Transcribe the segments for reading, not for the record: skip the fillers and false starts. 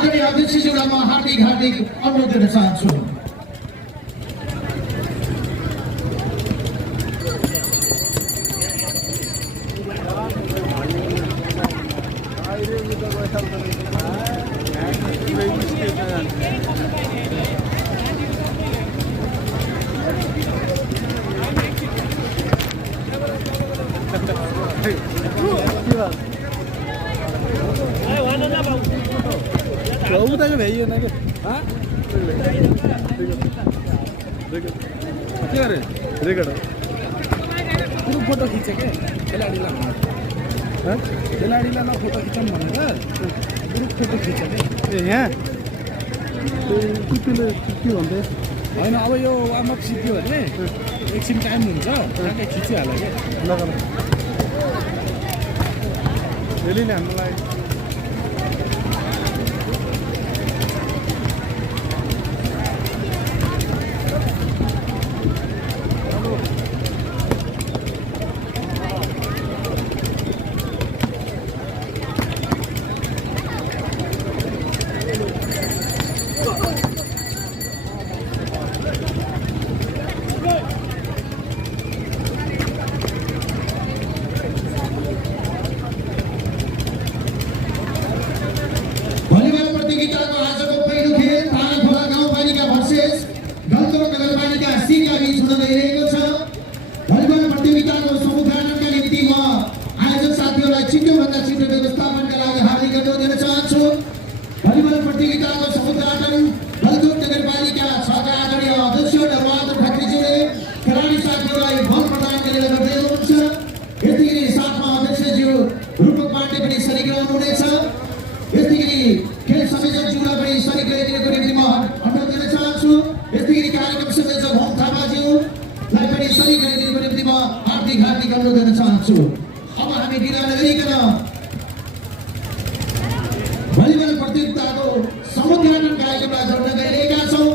आदरणीय अध्यक्षज्यूलाई म हार्दिक अनुरोध गर्न चाहन्छु। उताको भ्याइयो न के अरे रेकर्ड ग्रुप फोटो खिच्छ के खेलाडीलाई खेलाडीलाई फोटो खिचौँ भनेर ग्रुप फोटो खिच्छ के ए यहाँ के भन्दै होइन अब यो वार्मअप सिक्यो भने एकछिन टाइम हुन्छ ट्याक्कै खिचिहाल्यो क्या ल भेलिने हामीलाई अब हामी ढिला नगरिकन भलिबल प्रतियोगिताको समुद्घाटन कार्यक्रमलाई जोड्न गइरहेका छौँ।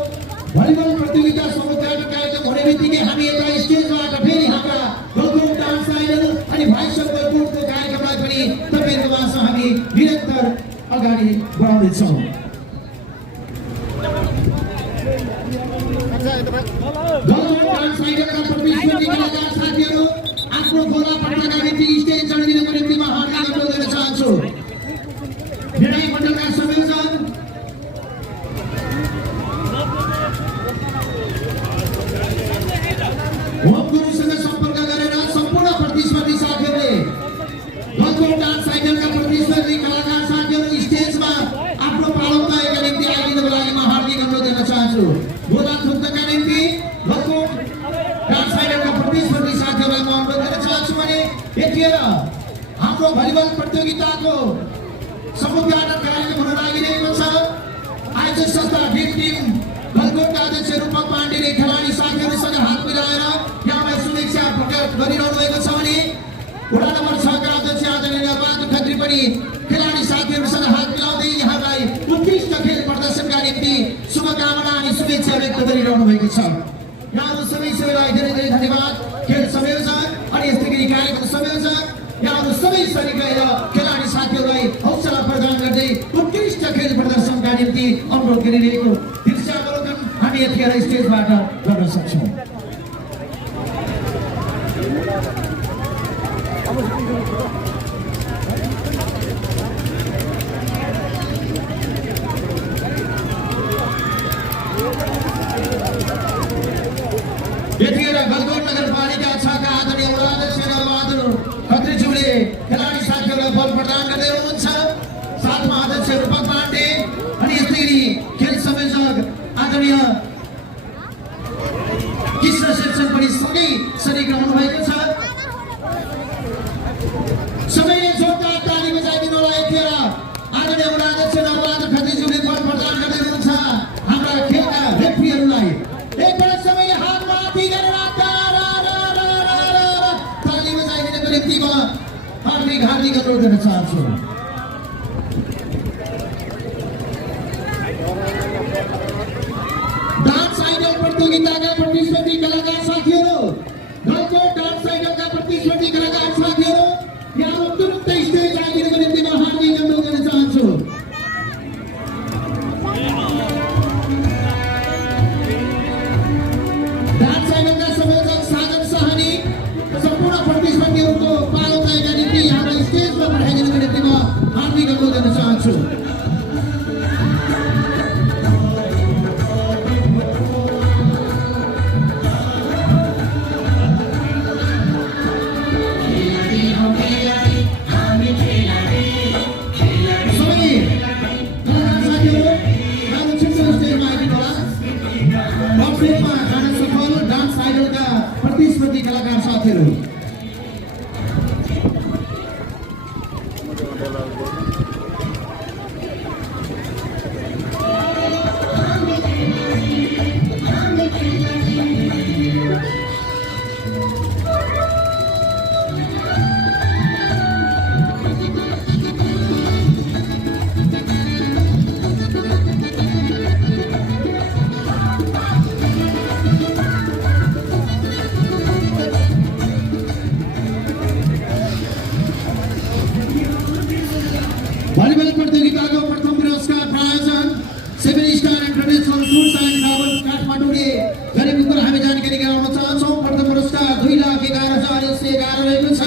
भलिबल प्रतियोगिता समुद्घाटन कार्यक्रम हुने बित्तिकै हामी यता स्टेजबाट फेरि हाम्रा गलकुट डान्स आइडल अनि भाइस अफ गलकुटको कार्यक्रमलाई पनि तपाईँहरूको माझ हामी निरन्तर अगाडि बढाउँदैछौँ। गलकुट डान्स आइडलका प्रतिस्पर्धी कलाकार साथीहरू आफ्नो खोला पटनाका निम्ति स्टेज चढिदिनको निम्ति म हार्दिक अनुरोध गर्न चाहन्छु। विधायक मण्डलका संयोजक होम गुरुसँग सम्पर्क गरेर सम्पूर्ण प्रतिस्पर्धी साथीहरूले गलकुट डान्स आइडलका प्रतिस्पर्धी कलाकार साथीहरू स्टेजमा आफ्नो पालो पाएका निम्ति आइदिनको लागि म हार्दिक अनुरोध गर्न चाहन्छु। गोला थुक्नका निम्ति गलकुट डान्स आइडलका प्रतिस्पर्धी साथीहरूलाई म अनुरोध गर्न चाहन्छु भने यतिखेर हाम्रो भलिबल प्रतियोगिताको समुद्घाटन कार्यक्रम हुन लागिरहेको छ। आयोजक संस्था ड्रिम टिम गलकुटका अध्यक्ष रूपक पाण्डेले खेलाडी साथीहरूसँग हात मिलाएर यहाँलाई शुभेच्छा प्रकट गरिरहनु भएको छ भने वडा नम्बर 6 का अध्यक्ष आदरणीय बहादुर खत्री पनि खेलाडी साथीहरूसँग हात मिलाउँदै यहाँलाई उत्कृष्ट खेल प्रदर्शनका निम्ति शुभकामना अनि शुभेच्छा व्यक्त गरिरहनु भएको छ। यहाँहरू सबैलाई धेरै धेरै धन्यवाद। खेल संयोजक अनि यस्तै गरी कार्यक्रम संयोजक यहाँहरू सबै सरी गएर खेलाडी साथीहरूलाई हौसला प्रदान गर्दै उत्कृष्ट खेल प्रदर्शनका निम्ति अनुरोध गरिरहेको दृश्यावलोकन हामी यतिखेर स्टेजबाट गर्न सक्छौँ। यतिखेर गलकुट नगरपालिका 6 का आदरणीय अध्यक्ष बहादुर खत्रीज्यूले खेलाडी साथीहरूलाई बल प्रदान गर्दै हुनुहुन्छ। साथमा अध्यक्ष रूपक पाण्डे अनि यस्तै गरी खेल संयोजक आदरणीय भलिबल प्रतियोगिताको प्रथम पुरस्कार प्रायोजन seven star international tours and travels काठमाडौँले गरेको कुरा हामी जानकारी गराउन चाहन्छौँ। प्रथम पुरस्कार 2,11,111 रहेको छ।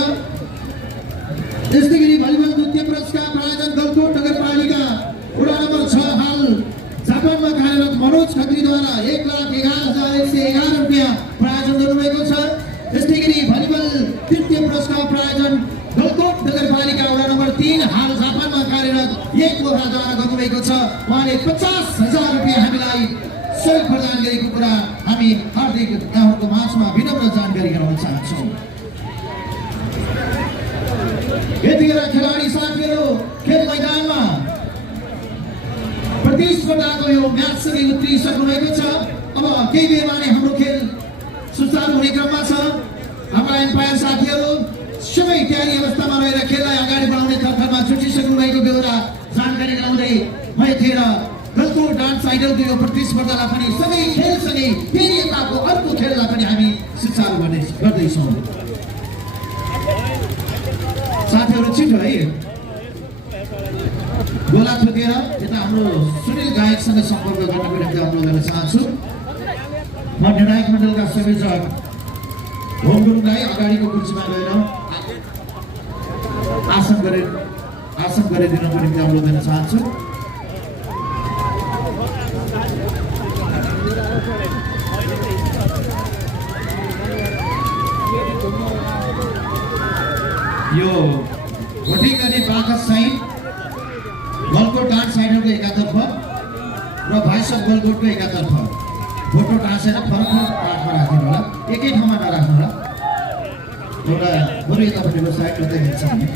त्यस्तै गरी भलिबल द्वितीय पुरस्कार प्रायोजन गलकोट नगरपालिका वडा नम्बर 6 हाल जापानमा कार्यरत मनोज खत्रीद्वारा 1,11,111 रुपियाँ प्रायोजन गर्नुभएको छ। त्यस्तै गरी भलिबल तृतीय पुरस्कार प्रायोजन गलकोट नगरपालिका वडा नम्बर 3 हाल जापानमा कार्यरत एक लोहाद्वारा गर्नुभएको छ। उहाँले 50,000 रुपियाँ हामीलाई सहयोग प्रदान गरेको कुरा हामी हार्दिक यहाँहरूको माझमा विनम्र जानकारी गराउन चाहन्छौँ। यतिखेर खेलाडी साथीहरू खेल मैदानमा प्रतिस्पर्धाको यो म्याचसँगै उत्रिसक्नु भएको छ। अब केही बेरमा नै हाम्रो खेल सुचारू हुने क्रममा छ। हाम्रा एम्पायर साथीहरू सबै तयारी अवस्थामा रहेर खेललाई अगाडि बढाउने तर्फमा छुटिसक्नु भएको बेहोरा जानकारी गराउँदै म यतिखेर गलकोट डान्स आइडलको यो प्रतिस्पर्धालाई पनि सँगै खेलसँगै फेरि यताको अर्को खेललाई पनि हामी सुचारू गर्दैछौँ। साथीहरू छिटो है गोला थुकेर यता हाम्रो सुनिल गायकसँग सम्पर्क गर्नको निम्ति अनुरोध गर्न चाहन्छु। म निर्णायक मण्डलका संयोजक होम गुरुङ राई अगाडिको कुर्सीमा गएर आसन गरिदिनको निम्ति अनुरोध गर्न चाहन्छु। यो भोटिङ गर्ने बाकस चाहिँ गलकोट डान्स साइडरको एकातर्फ र भाइस अफ गलकोटको एकातर्फ फोटो टाँसेर फरक पाठमा राख्नु होला, एकै ठाउँमा नराख्नु होला। एउटा बरु यतापट्टिको साइड उतै हिँड्छ भने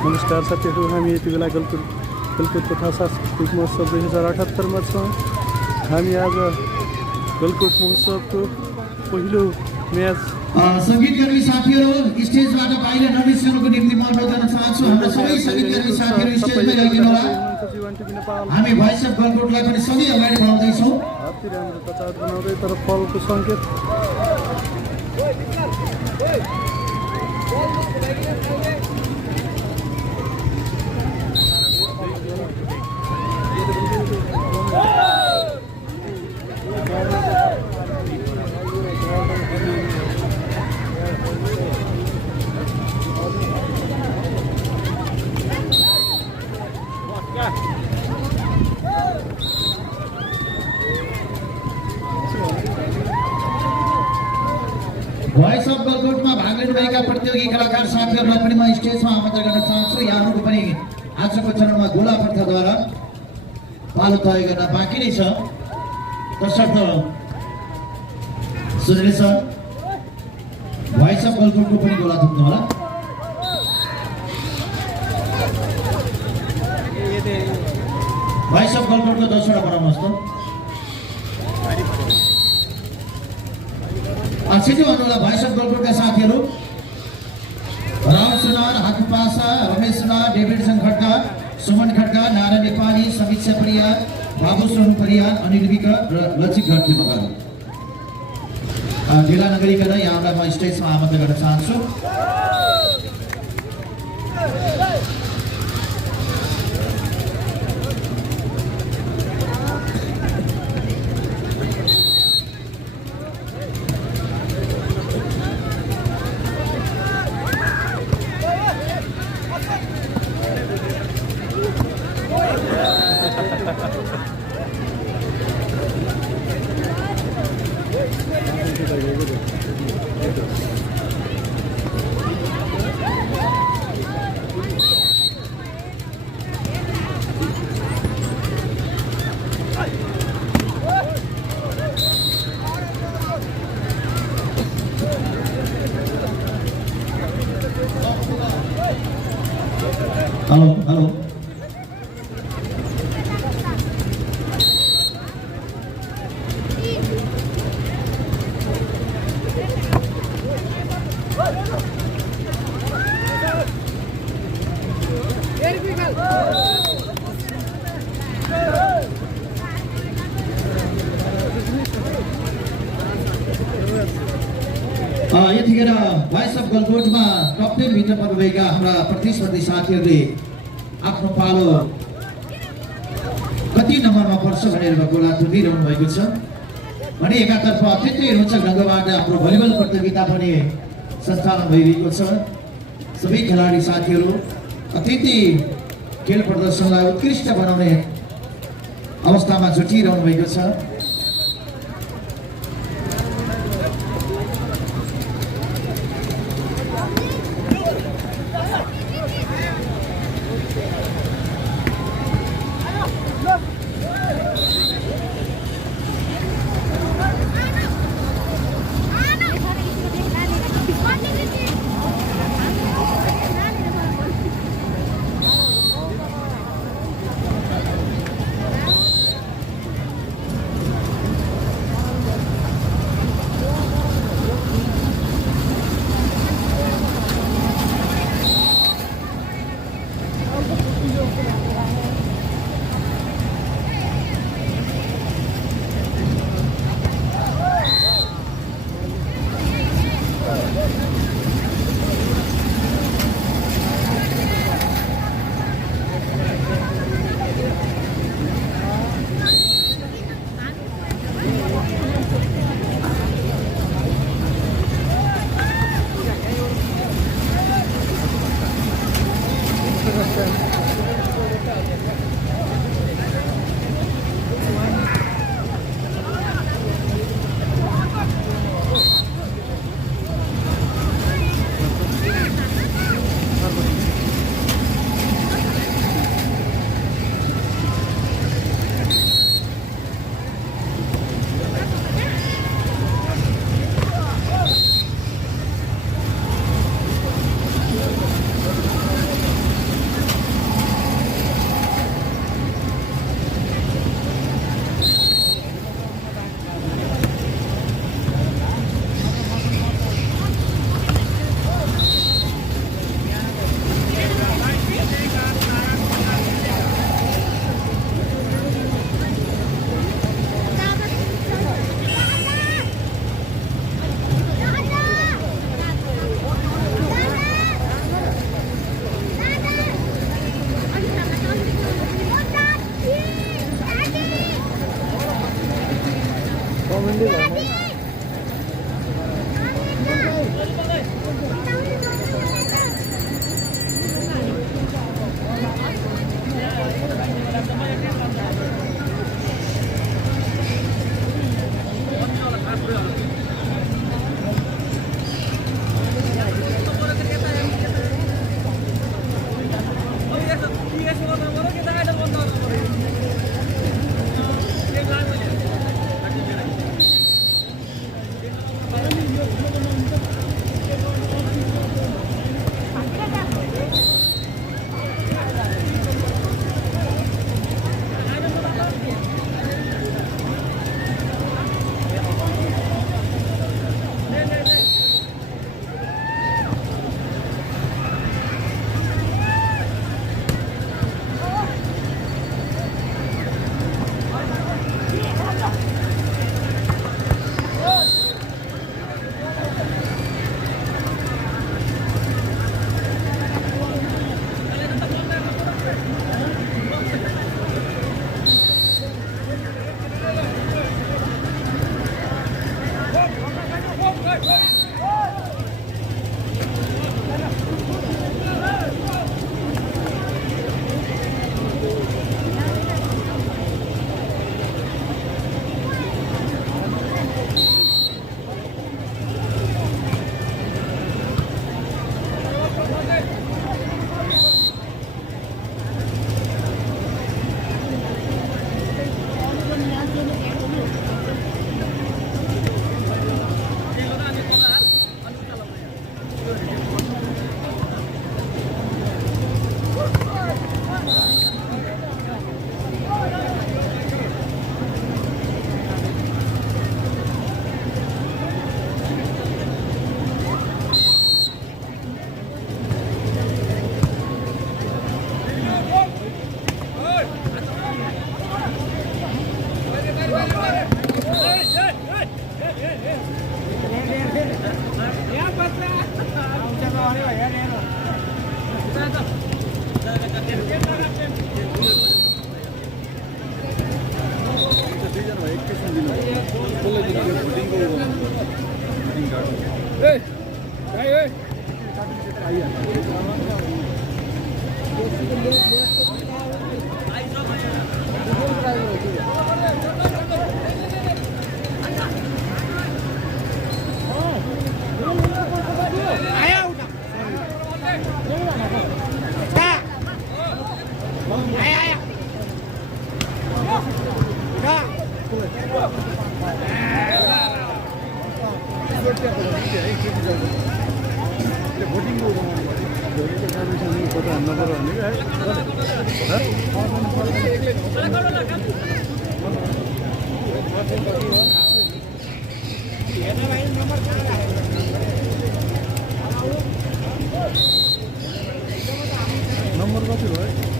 नमस्कार साथीहरू, हामी यति बेला गलकोट तथा सांस्कृतिक महोत्सव 2078 छौँ। हामी आज गलकोट महोत्सवको पहिलो म्याच सङ्गीतकर्मी साथीहरू स्टेजबाट बाहिर ननिस्कनुको निम्ति म अनुरोध गर्न चाहन्छु। हाम्रो सबै सङ्गीतकर्मी साथीहरू स्टेजमै आइदिनु होला। हामी भोइस अफ गलकोटलाई पनि सँगै अगाडि बढाउँदैछौँ। हात्ती राम्रो प्रचार बनाउँदै तर फलको सङ्केत भोइस अफ गलकोटमा भाग लिनुभएका प्रतियोगी कलाकार साथीहरूलाई पनि म स्टेजमा आमन्त्रण गर्न चाहन्छु। यहाँहरूको पनि आजको चरणमा गोला प्रथाद्वारा पालो तय गर्न बाँकी नै छ। तसर्थ सुनिल सर भोइस अफ गलकोटको पनि गोला थुक्नु होला। भोइस अफ गलकोटको 10वटा बनाउनुहोस् त। छिटो भन्नुहोला भोइस अफ गलकोटका साथीहरू। राम सुनार, हाथी पासा, रमेश सुनार, डेभिडसन खड्का, सुमन खड्का, नारायण नेपाली, समीक्षा परियार, बाबु सोनु परियार, अनिल विक र लचित घरती बगाल। ढिला नगरिकन यहाँलाई म स्टेजमा आमन्त्रण गर्न चाहन्छु। हेलो हेलो यतिखेर भोइस अफ गलकोटमा टप 10 भित्र पर्नुभएका हाम्रा प्रतिस्पर्धी साथीहरूले आफ्नो पालो कति नम्बरमा पर्छ भनेर गोला तुलिरहनु भएको छ भने एकातर्फ अत्यन्तै रोचक ढङ्गबाट हाम्रो भलिबल प्रतियोगिता पनि सञ्चालन भइरहेको छ सबै खेलाडी साथीहरू अत्यन्तै खेल प्रदर्शनलाई उत्कृष्ट बनाउने अवस्थामा जुटिरहनु भएको छ नम्बर कति भयो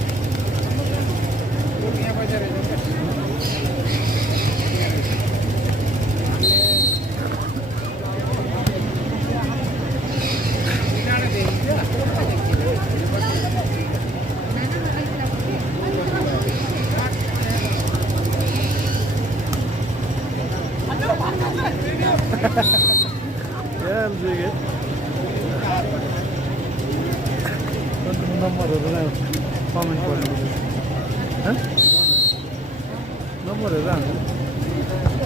नम्बरहरू कमेन्ट गर्नु नम्बरहरू हाल्नु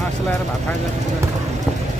मासु लगाएर भात खाएर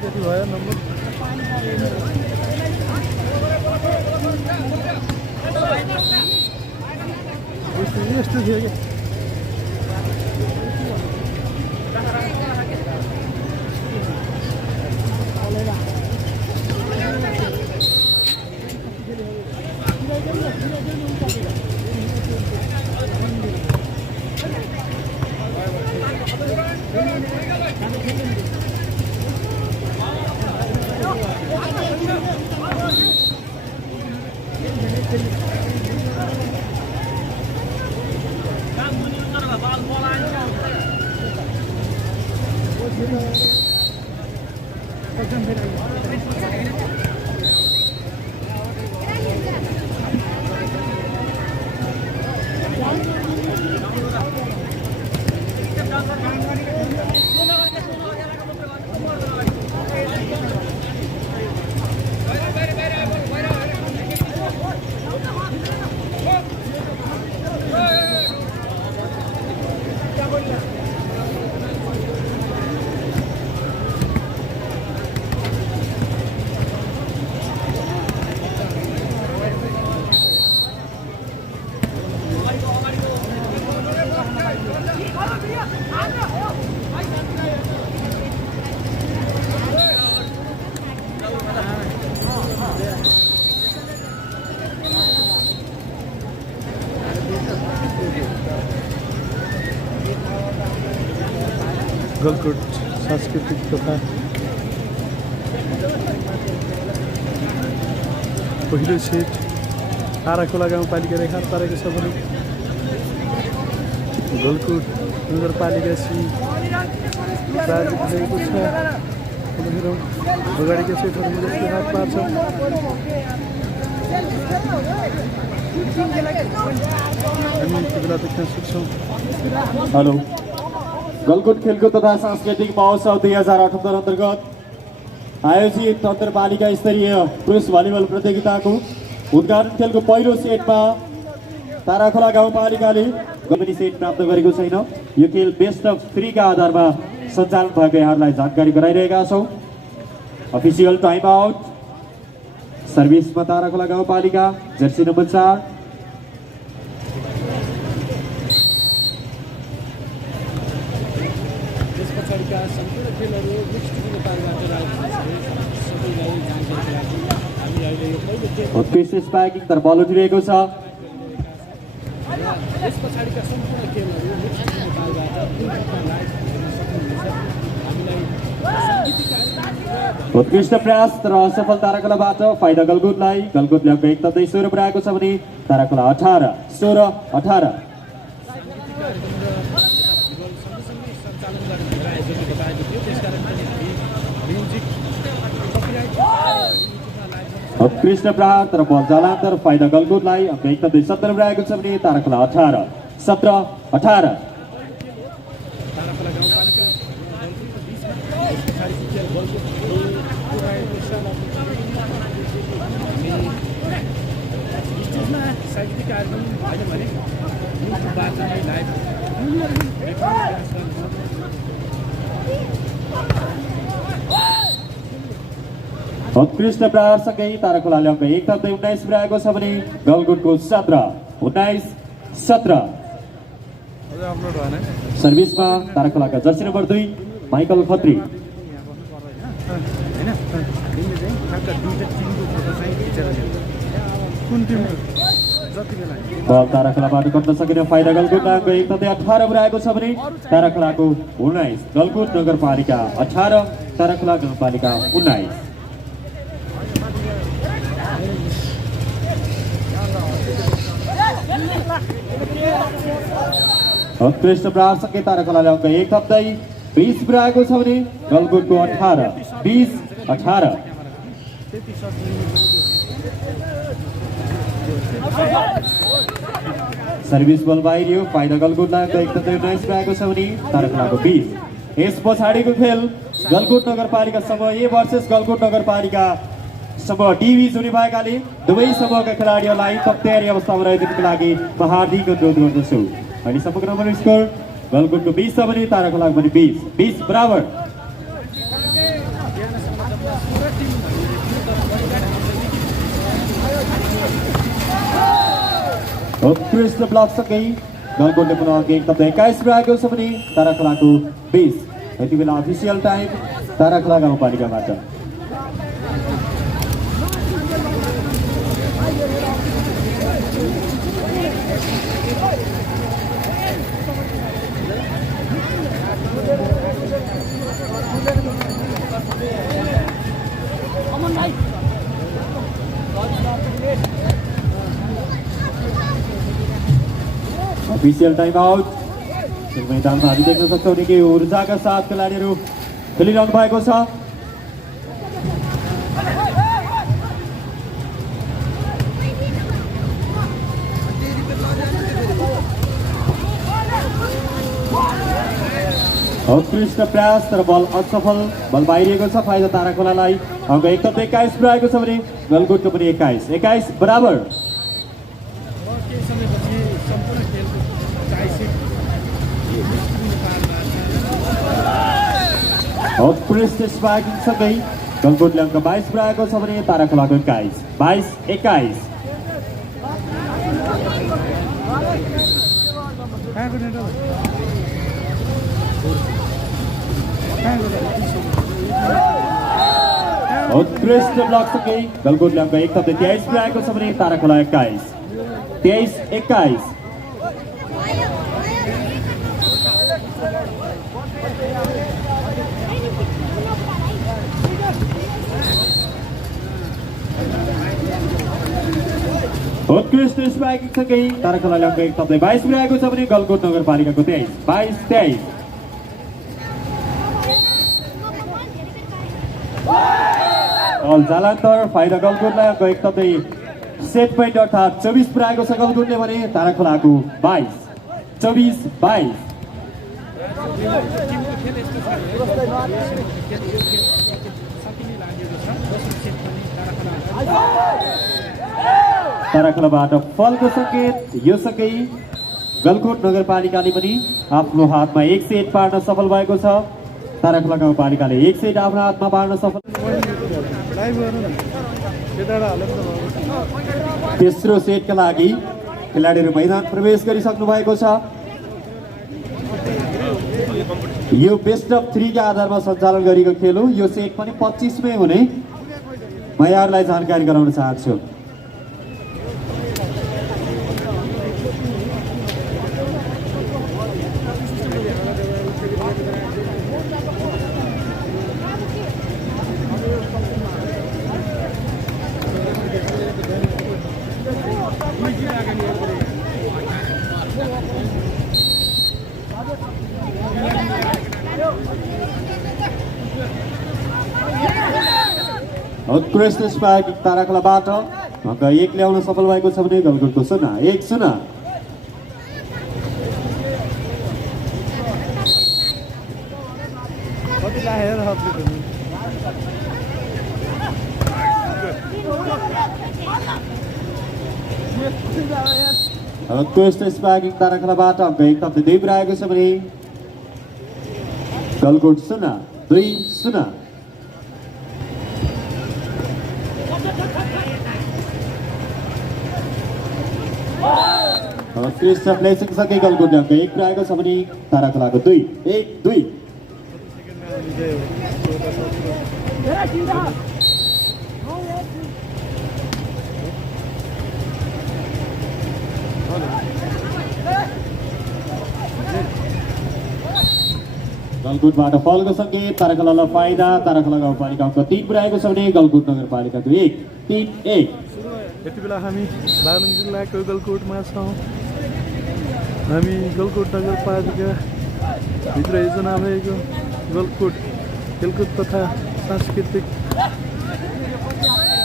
कति भयो नम्बर यस्तो थियो कि गलकुट सांस्कृतिक तथा पहिलो सेट आराखोला गाउँपालिका रेखा पारेको छ भने गलकुट नगरपालिका सी प्रायोजित भएको छ। अब हेरौँ अगाडिका सेटहरूमा जस्तो हात पार्छ। हामी यति बेला देख्न सक्छौँ। हेलो, गलकुट खेलकुद तथा सांस्कृतिक महोत्सव 2078 अन्तर्गत आयोजित नगरपालिका स्तरीय पुरुष भलिबल प्रतियोगिताको उद्घाटन खेलको पहिलो सेटमा ताराखोला गाउँपालिकाले पनि सेट प्राप्त गरेको छैन। यो खेल बेस्ट अफ 3 का आधारमा सञ्चालन भएको यहाँहरूलाई जानकारी गराइरहेका छौँ। अफिसियल टाइम आउट सर्भिसमा ताराखोला गाउँपालिका जर्सी नम्बर 4। त्यस पछाडिका सम्पूर्ण खेलहरू नेक्स्ट नेपालबाट सबैलाई जानकारी गराउँछौँ। हामी अहिले यो पहिलो खेल उत्कृष्ट स्पाइकिङ तर बल उठिरहेको छ। यस पछाडिका सम्पूर्ण खेलहरू नेक्स्ट नेपालबाट हामीलाई उत्कृष्ट प्रयास तर असफल ताराखोलाबाट फाइदा गलकुटलाई। गलकुटले अङ्क 1 तथै 16 पुर्याएको छ भने ताराखोला 18 16 18। सञ्चालन गर्ने आयोजन बताएको थियो, त्यसकारण पनि हामी म्युजिक उत्कृष्ट प्रहार तर बल जलान्तर फाइदा गलकुटलाई। अङ्क 1 तथै 17 पुर्याएको छ भने ताराखोला 18 17 18। ताराखोला गाउँपालिका गलकुटको बिचमा यस पछाडिको खेल गलकुटले पुऱ्याएको छ। हामी स्टेजमा साहित्यिक कार्यक्रम होइन भने युट्युबबाट नै लाइभ उत्कृष्ट प्रहारसँगै ताराखोलाले अङ्क 1 तथै 19 पुर्याएको छ भने गलकुटको 17 19 17। सर्भिसमा ताराखोलाका जर्सी नम्बर 2 माइकल खत्री। बल ताराखोलाबाट गर्न सकिने फाइदा गलकुटलाई। अङ्क 1 तथै 18 पुर्याएको छ भने ताराखोलाको 19 गलकुट नगरपालिका 18 ताराखोला गाउँपालिका 19। उत्कृष्ट प्रहारसँगै ताराखोलाले अङ्क 1 थप्दै 20 पुर्याएको छ भने गलकुटको 18 20 18। सर्भिस बल बाहिरियो फाइदा गलकुटलाई। अङ्क 1 तथै 19 पुर्याएको छ भने ताराखोलाको 20। यस पछाडिको खेल गलकुट नगरपालिका समूह ए भर्सेस गलकुट नगरपालिका समूह डी बीच हुने भएकाले दुवै समूहका खेलाडीहरूलाई तयारी अवस्थामा रहेको लागि म हार्दिक अनुरोध गर्दछु। अहिले समग्र नम्बर स्कोर गलकुटको 20 छ भने ताराखोलाको पनि 20 20 बराबर। उत्कृष्ट ब्लकसँगै गलकुटले पुनः अङ्क 1 तथा 21 पुर्याएको छ भने ताराखोलाको 20। यति बेला अफिसियल टाइम ताराखोला गाउँपालिकाबाट। Official time out. मैदानमा हामी देख्न सक्छौँ निकै ऊर्जाका साथ खेलाडीहरू खेलिरहनु भएको छ। उत्कृष्ट प्रयास तर बल असफल, बल बाहिरिएको छ। फाइदा ताराखोलालाई। अङ्क 1 तथा 21 पुर्याएको छ भने गलकुटको पनि 21 21 बराबर। उत्कृष्ट स्पाइकिङसँगै गलकुटले अङ्क 22 पुर्याएको छ भने ताराखोलाको 21 22 21। उत्कृष्ट ब्लकसँगै गलकुटले अङ्क 1 तथा 23 पुर्याएको छ भने ताराखोला 21 23 21। उत्कृष्ट स्ट्राइकिङ सँगै तारा खोलाले अङ्क एक थप्दै 22 पुर्याएको छ भने गलकोट नगरपालिकाको 23 अल जालान्तर फाइदा गलकोटलाई अङ्क एक थप्दै सेट पोइन्ट अर्थात् 24 पुर्याएको छ गलकोटले भने तारा खोलाको 24 तारा खोलाबाट फलको सङ्केत यो सँगै गलकोट नगरपालिकाले पनि आफ्नो हातमा एक सेट पार्न सफल भएको छ। तारा खोला गाउँपालिकाले एक सेट आफ्नो हातमा पार्न सफल। तेस्रो सेटका लागि खेलाडीहरू मैदान प्रवेश गरिसक्नु भएको छ। यो बेस्ट अफ 3 का आधारमा सञ्चालन गरिएको खेल हो। यो सेट पनि 25 मै हुने म यहाँहरूलाई जानकारी गराउन चाहन्छु। उत्कृष्ट स्पाइक तारा खोलाबाट अङ्क 1 ल्याउन सफल भएको छ भने गलकोटको 1-0 उत्कृष्ट स्पाइक तारा खोलाबाट अङ्क 1 थप्दै 2 पुर्याएको छ भने गलकोट 2-0 उत्कृष्ट प्लेसिङ सँगै गलकोटले अङ्क 1 पुर्याएको छ भने तारा खोलाको 1-2 गलकोटबाट फलको सङ्केत तारा खोलालाई फाइदा। तारा खोला गाउँपालिका अङ्क 3 पुर्याएको छ भने गलकोट नगरपालिकाको 1-3-1 यति बेला हामी बागलुङ जिल्लाको गलकोटमा छौँ। हामी गलकोट नगरपालिका भित्र योजना भएको गलकोट खेलकुद तथा सांस्कृतिक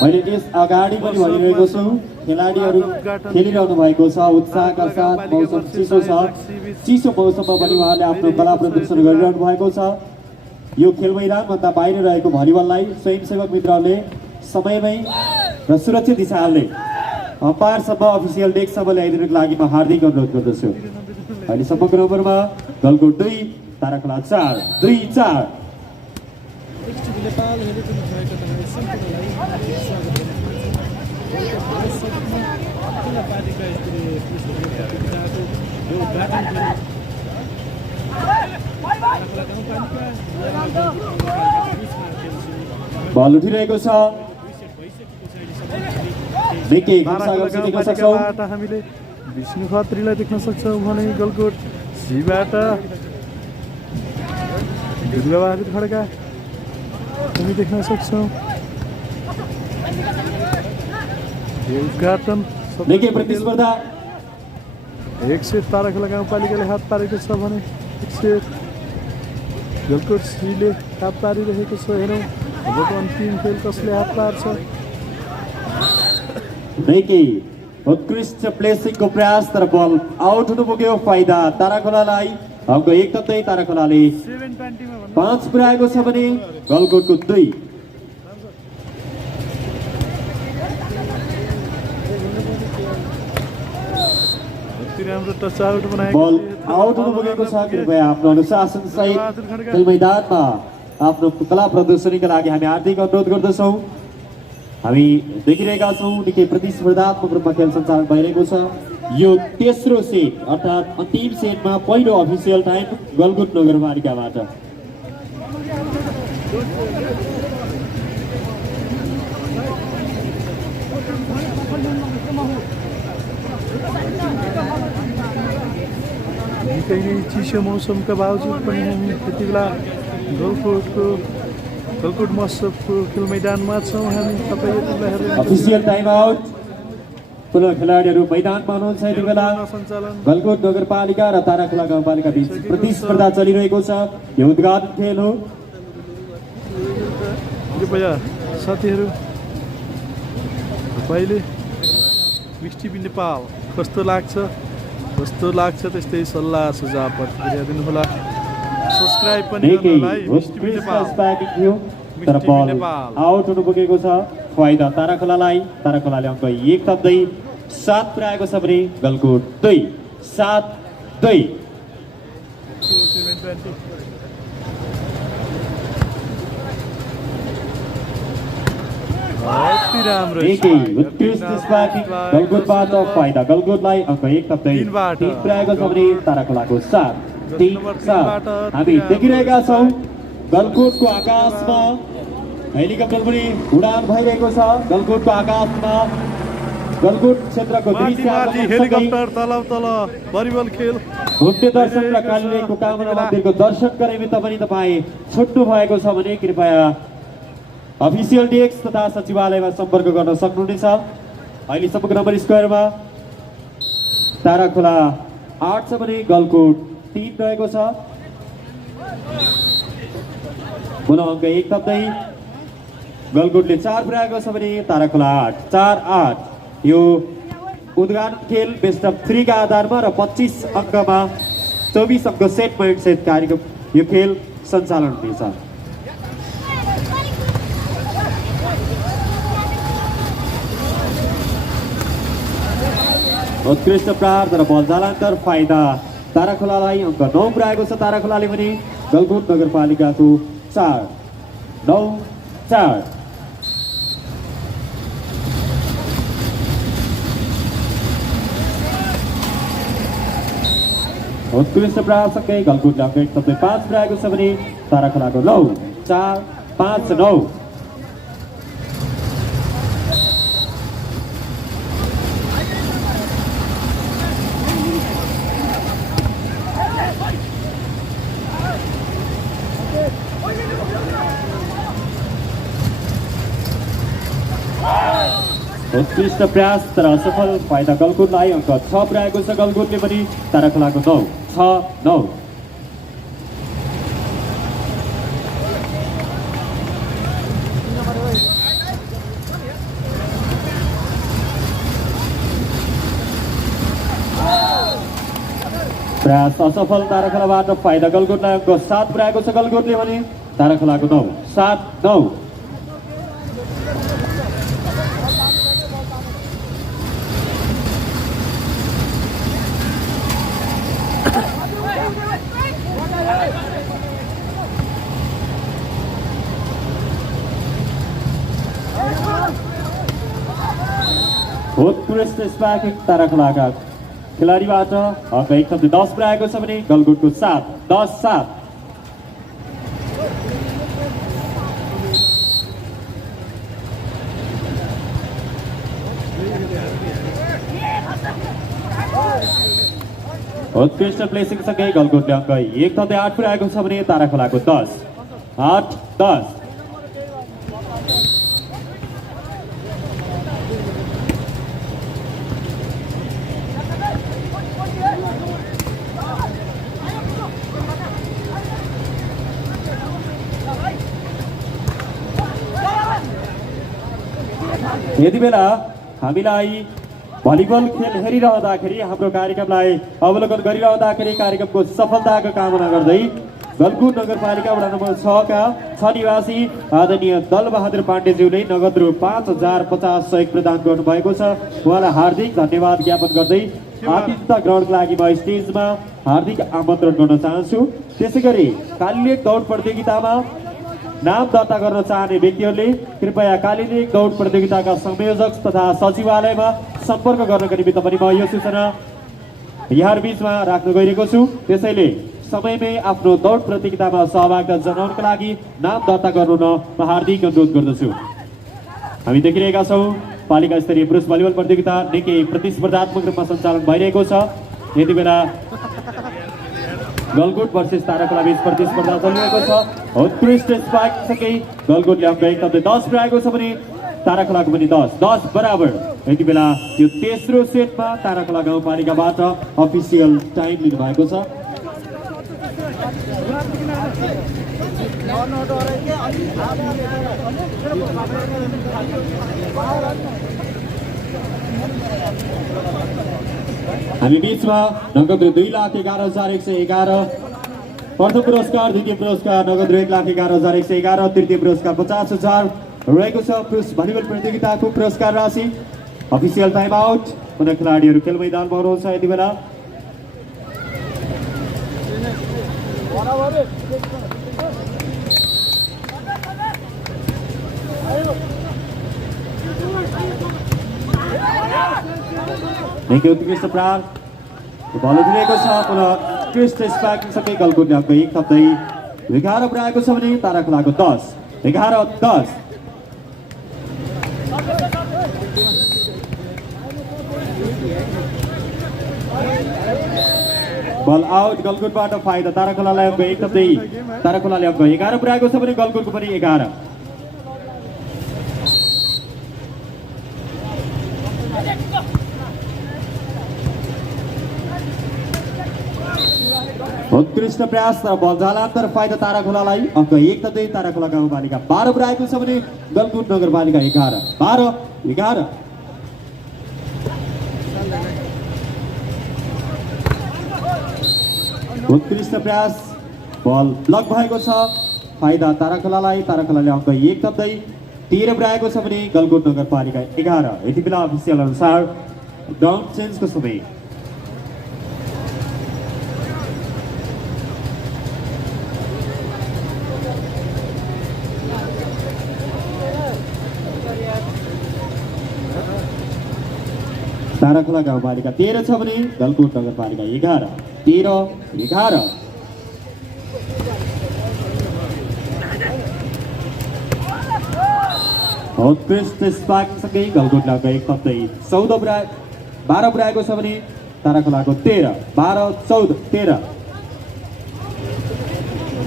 मैले यस अगाडि पनि भनिरहेको छु खेलाडीहरू खेलिरहनु भएको छ उत्साहका साथ। मौसम चिसो छ, चिसो मौसममा पनि उहाँले आफ्नो कला प्रदर्शन गरिरहनु भएको छ। यो खेल मैदानभन्दा बाहिर रहेको भलिबललाई स्वयंसेवक मित्रहरूले समयमै र सुरक्षित हिसाबले अम्पायरसम्म अफिसियल डेस्कसम्म ल्याइदिनुको लागि म हार्दिक अनुरोध गर्दछु। अहिलेसम्मको नम्बरमा गलकोट 2 तारा खोला 4-2-4 बल उठिरहेको छ। हामीले विष्णु खत्रीलाई देख्न सक्छौँ भने गलकोट सीबाट दुर्गाबहादुर खड्का हामी देख्न सक्छौँ। उद्घाटन प्रतिस्पर्धा एक सेट तारा खोला गाउँपालिकाले हात पारेको छ भने एक सेट गलकोट सीले हात पारिरहेको छ। हेरौँ अबको अन्तिम खेल कसले हात पार्छ। उत्कृष्ट प्लेसिङको प्रयास तर बल आउट हुनु पुग्यो। फाइदा तारा खोलालाई अङ्क 1 थप्दै तारा खोलाले 5 पुर्याएको छ भने गलकोटको 2 बल आउट हुनु पुगेको छ। कृपया आफ्नो अनुशासन सहित खेल मैदानमा आफ्नो कला प्रदर्शनीका लागि हामी हार्दिक अनुरोध गर्दछौँ। हामी देखिरहेका छौँ निकै प्रतिस्पर्धात्मक रूपमा खेल सञ्चालन भइरहेको छ। यो तेस्रो सेट अर्थात् अन्तिम सेटमा पहिलो अफिसियल टाइम गलकोट नगरपालिकाबाट। निकै नै चिसो मौसमका बावजुद पनि हामी त्यति बेला गलकोट महोत्सवको खेल मैदानमा छौँ। हामी तपाईँ यति बेला हेर्दै अफिसियल टाइम आउट पुनः खेलाडीहरू मैदानमा हुनुहुन्छ यति बेला। सञ्चालन गलकुट नगरपालिका र ताराखोला गाउँपालिका बीच प्रतिस्पर्धा चलिरहेको छ। यो उद्घाटन खेल हो। कृपया साथीहरू पहिले मिक्स टिभी नेपाल कस्तो लाग्छ त्यस्तै सल्लाह सुझाव प्रतिक्रिया दिनुहोला। सब्स्क्राइब पनि गर्नुहोला है मिक्स टिभी नेपाल। तर बल आउट हुनु पुगेको छ। फाइदा ताराखोलालाई। ताराखोलाले अङ्क 1 थप्दै 7 पुर्याएको छ भने गलकुट 2 7-2। अति राम्रो उत्कृष्ट स्पार्किङ गलकुटबाट फाइदा। गलकुटलाई अङ्क 1 थप्दै 3 पुर्याएको छ भने ताराखोलाको 7-3। हामी देखिरहेका छौँ गलकुटको आकाशमा हेलिकप्टर पनि उडान भइरहेको छ। गलकुटको आकाशमा गलकुट क्षेत्रको दृश्य हेलिकप्टर तल भलिबल खेल घुम्ने दर्शक र कालीको कामना मन्दिरको दर्शन गर्ने निमित्त पनि तपाईँ छुट्नु भएको छ भने कृपया अफिसियल डेस्क तथा सचिवालयमा सम्पर्क गर्न सक्नुहुनेछ। अहिलेसम्मको नम्बर स्क्वायरमा ताराखोला 8 छ भने गलकुट 3 रहेको छ। पुनः अङ्क 1 थप्दै गलकुटले 4 पुर्याएको छ भने ताराखोला 8-4-8। यो उद्घाटन खेल बेस्ट अफ 3 का आधारमा र 25 अङ्कमा 24 अङ्क सेट पोइन्ट सेट कार्यक्रम यो खेल सञ्चालन हुनेछ। उत्कृष्ट प्रहार तर बल जालान्तर फाइदा ताराखोलालाई अङ्क 9 पुर्याएको छ। ताराखोलाले पनि गलकुट नगरपालिकाको 4-9-4। उत्कृष्ट प्रहारसँगै गलकुटले अङ्क 1 थप्दै 5 पुर्याएको छ भने ताराखोलाको 9-4-5-9। उत्कृष्ट प्रयास तर असफल फाइदा गलकुटलाई अङ्क 6 पुर्याएको छ। गलकुटले पनि ताराखोलाको 9-6-9। प्रयास असफल ताराखोलाबाट फाइदा गलकुटलाई अङ्क 7 पुर्याएको छ। गलकुटले भने ताराखोलाको 9-7-9। उत्कृष्ट स्पार्किङ ताराखोलाका खेलाडीबाट अङ्क 1 थप्दै 10 पुर्याएको छ भने गलकुटको 7-10-7। उत्कृष्ट प्लेसिङ सँगै गलकुटले अङ्क 1 थप्दै 8 पुर्याएको छ भने ताराखोलाको 10-8-10। यति बेला हामीलाई भलिबल खेल हेरिरहँदाखेरि हाम्रो कार्यक्रमलाई अवलोकन गरिरहँदाखेरि कार्यक्रमको सफलताको कामना गर्दै गलकुट नगरपालिका वडा नम्बर 6 का 6 निवासी आदरणीय दलबहादुर पाण्डेज्यूले नगद रु 5050 सहयोग प्रदान गर्नुभएको छ। उहाँलाई हार्दिक धन्यवाद ज्ञापन गर्दै आतिथ्यता ग्रहणको लागि म स्टेजमा हार्दिक आमन्त्रण गर्न चाहन्छु। त्यसैगरी कालीलेक दौड प्रतियोगितामा नाम दर्ता गर्न चाहने व्यक्तिहरूले कृपया कालीलेक दौड प्रतियोगिताका संयोजक तथा सचिवालयमा सम्पर्क गर्नका निमित्त पनि म यो सूचना यहाँ बीचमा राख्न गइरहेको छु। त्यसैले समयमै आफ्नो दौड प्रतियोगितामा सहभागिता जनाउनका लागि नाम दर्ता गर्नु म हार्दिक अनुरोध गर्दछु। हामी देखिरहेका छौँ पालिका स्तरीय पुरुष भलिबल प्रतियोगिता निकै प्रतिस्पर्धात्मक रूपमा सञ्चालन भइरहेको छ। यति बेला गलकुट वर्सेस ताराखोला बीच प्रतिस्पर्धा चलिरहेको छ। उत्कृष्ट स्पाइक सँगै गलकुटले अङ्क 1 थप्दै 10 पुर्याएको छ भने ताराखोलाको पनि 10-10 बराबर। यति बेला त्यो तेस्रो सेटमा ताराखोला गाउँपालिकाबाट अफिसियल टाइम लिनुभएको छ। हामी बीचमा नगद 2,11,111 प्रथम पुरस्कार, द्वितीय पुरस्कार नगद 1,11,111, तृतीय पुरस्कार 50,000 रहेको छ। पुरुष भलिबल प्रतियोगिताको पुरस्कार राशि। Official time out. पुनः खेलाडीहरू खेल मैदानमा हुनुहुन्छ यति बेला। उत्कृष्ट प्रहार बल दिएको छ। पुनः उत्कृष्ट स्पाइकिङसँगै गलकुटले अङ्क 1 थप्दै 11 पुर्याएको छ भने ताराखोलाको 10 11-10। बल आउट गलकुटबाट फाइदा ताराखोलालाई अङ्क 1 थप्दै ताराखोलाले अङ्क 11 पुर्याएको छ भने गलकुटको पनि 11। उत्कृष्ट प्रयास र बल जालान्तर फाइदा ताराखोलालाई अङ्क 1 थप्दै ताराखोला गाउँपालिका 12 पुर्याएको छ भने गलकुट नगरपालिका 11 उत्कृष्ट प्रयास बल ब्लक भएको छ। फाइदा ताराखोलालाई ताराखोलाले अङ्क 1 थप्दै 13 पुर्याएको छ भने गलकुट नगरपालिका 11। यति बेला अफिसियल अनुसार डाउन चेन्जको समय। ताराखोला गाउँपालिका 13 छ भने गलकुट नगरपालिका 11 13-11। उत्कृष्ट स्पाइकिङसँगै गलकुटलाई अङ्क 1 थप्दै 12 पुर्याएको छ भने ताराखोलाको 13 12-14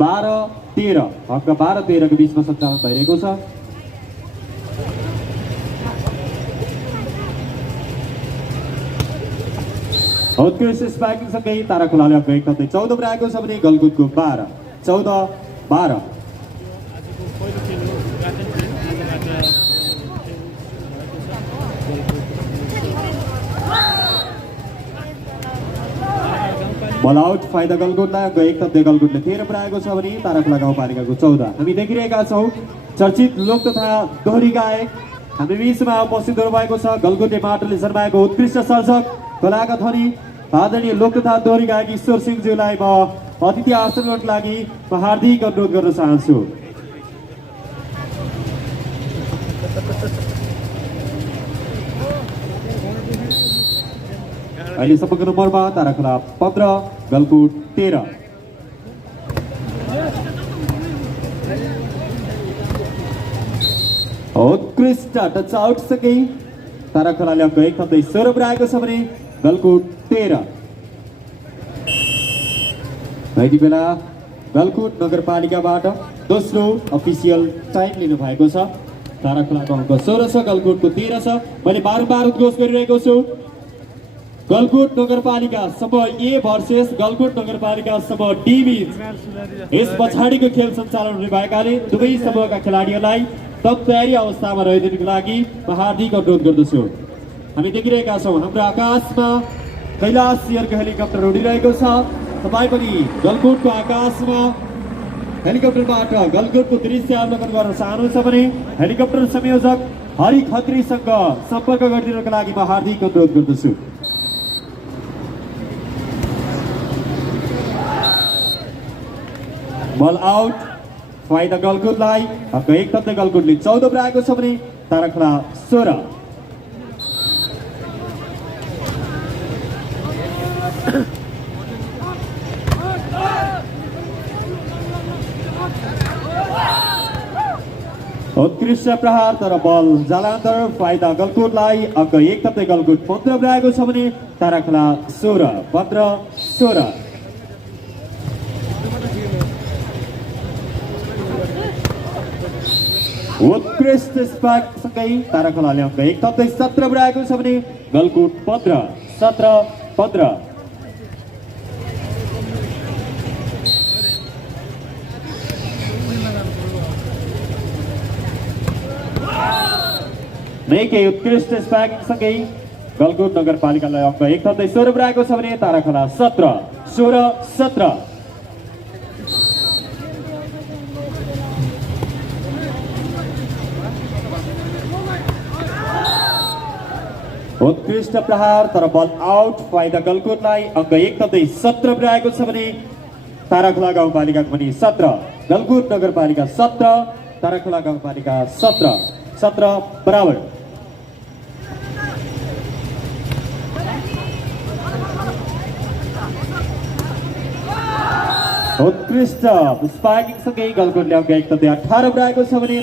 12-13 अङ्क 12-13 को बीचमा सञ्चालन भइरहेको छ। उत्कृष्ट स्पाइकिङसँगै ताराखोलाले अङ्क 1 थप्दै 14 पुर्याएको छ भने गलकुटको 14-12। बल आउट फाइदा गलकुटलाई अङ्क 1 थप्दै गलकुटले 13 पुर्याएको छ भने ताराखोला गाउँपालिकाको 14। हामी देखिरहेका छौँ चर्चित लोक तथा दोहोरी गायक हामी बीचमा उपस्थित हुनुभएको छ। गलकुटे माटोले जन्माएको उत्कृष्ट सर्जक कलाका ध्वनि आदरणीय लोक तथा दोहोरी गायक ईश्वर सिंहज्यूलाई म अतिथि आसनको लागि हार्दिक अनुरोध गर्न चाहन्छु। अहिलेसम्मको नम्बरमा ताराखोला 15 गलकुट 13। उत्कृष्ट टच आउटसँगै ताराखोलाले अङ्क 1 थप्दै 16 पुर्याएको छ भने गलकुट 13। यति बेला गलकुट नगरपालिकाबाट दोस्रो अफिसियल टाइम लिनु भएको छ। ताराखोलाको अङ्क 16 छ, गलकुटको 13 छ। मैले बारम्बार उद्घोष गरिरहेको छु गलकुट नगरपालिका समूह ए भर्सेस गलकुट नगरपालिका समूह डी बीच यस पछाडिको खेल सञ्चालन हुने भएकाले दुवै समूहका खेलाडीहरूलाई तब तयारी अवस्थामा रहिदिनुको लागि म हार्दिक अनुरोध गर्दछु। हामी देखिरहेका छौँ हाम्रो आकाशमा कैलाश एयरको हेलिकप्टर उडिरहेको छ। तपाईँ पनि गलकुटको आकाशमा हेलिकप्टरबाट गलकुटको दृश्य अवलोकन गर्न चाहनुहुन्छ भने हेलिकप्टर संयोजक हरि खत्रीसँग सम्पर्क गरिदिनुको लागि म हार्दिक अनुरोध गर्दछु। बल आउट फाइदा गलकुटलाई अङ्क 1 थप्दै गलकुटले 14 पुर्याएको छ भने ताराखोला 16। उत्कृष्ट प्रहार तर बल जालान्तर फाइदा गलकुटलाई अङ्क 1 थप्दै गलकुट 15 पुर्याएको छ भने ताराखोला 16 15-16। उत्कृष्ट स्पाइक सँगै तारा खोलाले अङ्क 1 थप्दै 17 बनाएको छ भने गलकुट 15 17-15। मेके उत्कृष्ट स्पाइक सँगै गलकुट नगरपालिकालाई अङ्क 1 थप्दै 16 बनाएको छ भने तारा खोला 17-17। उत्कृष्ट प्रहार तर बल आउट फाइदा गलकुटलाई अङ्क 1 थप्दै 17 बनाएको छ भने ताराखोला गाउँपालिकाको पनि 17 गलकुट नगरपालिका 17 ताराखोला गाउँपालिका 17 बराबर। उत्कृष्ट स्पाइकिङ सँगै गलकुटले अङ्क 1 थप्दै 18 बनाएको छ भने